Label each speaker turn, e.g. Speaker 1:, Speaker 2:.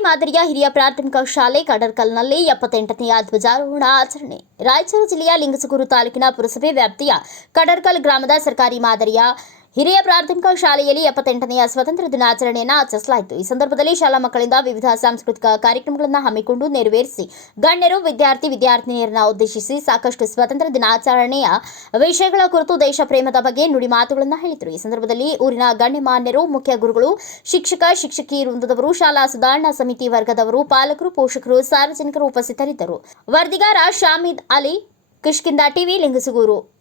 Speaker 1: ಮಾದರಿಯ ಹಿರಿಯ ಪ್ರಾಥಮಿಕ ಶಾಲೆ ಕಡರ್ಕಲ್ನಲ್ಲಿ ಎಪ್ಪತ್ತೆಂಟನೆಯ ಧ್ವಜಾರೋಹಣ ಆಚರಣೆ. ರಾಯಚೂರು ಜಿಲ್ಲೆಯ ಲಿಂಗಸಗೂರು ತಾಲೂಕಿನ ಪುರಸಭೆ ವ್ಯಾಪ್ತಿಯ ಕಡರ್ಕಲ್ ಗ್ರಾಮದ ಸರ್ಕಾರಿ ಮಾದರಿಯ ಹಿರಿಯ ಪ್ರಾಥಮಿಕ ಶಾಲೆಯಲ್ಲಿ ಎಪ್ಪತ್ತೆಂಟನೆಯ ಸ್ವಾತಂತ್ರ್ಯ ದಿನಾಚರಣೆಯನ್ನು ಆಚರಿಸಲಾಯಿತು. ಈ ಸಂದರ್ಭದಲ್ಲಿ ಶಾಲಾ ಮಕ್ಕಳಿಂದ ವಿವಿಧ ಸಾಂಸ್ಕೃತಿಕ ಕಾರ್ಯಕ್ರಮಗಳನ್ನು ಹಮ್ಮಿಕೊಂಡು ನೆರವೇರಿಸಿ, ಗಣ್ಯರು, ವಿದ್ಯಾರ್ಥಿ, ವಿದ್ಯಾರ್ಥಿನಿಯರನ್ನ ಉದ್ದೇಶಿಸಿ ಸಾಕಷ್ಟು ಸ್ವಾತಂತ್ರ್ಯ ದಿನಾಚರಣೆಯ ವಿಷಯಗಳ ಕುರಿತು ದೇಶ ಪ್ರೇಮದ ಬಗ್ಗೆ ನುಡಿ ಮಾತುಗಳನ್ನು ಹೇಳಿದರು. ಈ ಸಂದರ್ಭದಲ್ಲಿ ಊರಿನ ಗಣ್ಯಮಾನ್ಯರು, ಮುಖ್ಯ ಗುರುಗಳು, ಶಿಕ್ಷಕ, ಶಿಕ್ಷಕಿ ವೃಂದದವರು, ಶಾಲಾ ಸುಧಾರಣಾ ಸಮಿತಿ ವರ್ಗದವರು, ಪಾಲಕರು, ಪೋಷಕರು, ಸಾರ್ವಜನಿಕರು ಉಪಸ್ಥಿತರಿದ್ದರು. ವರದಿಗಾರ ಶಾಮಿದ್ ಅಲಿ, ಕಿಷ್ಕಿಂದ ಟಿವಿ, ಲಿಂಗಸುಗೂರು.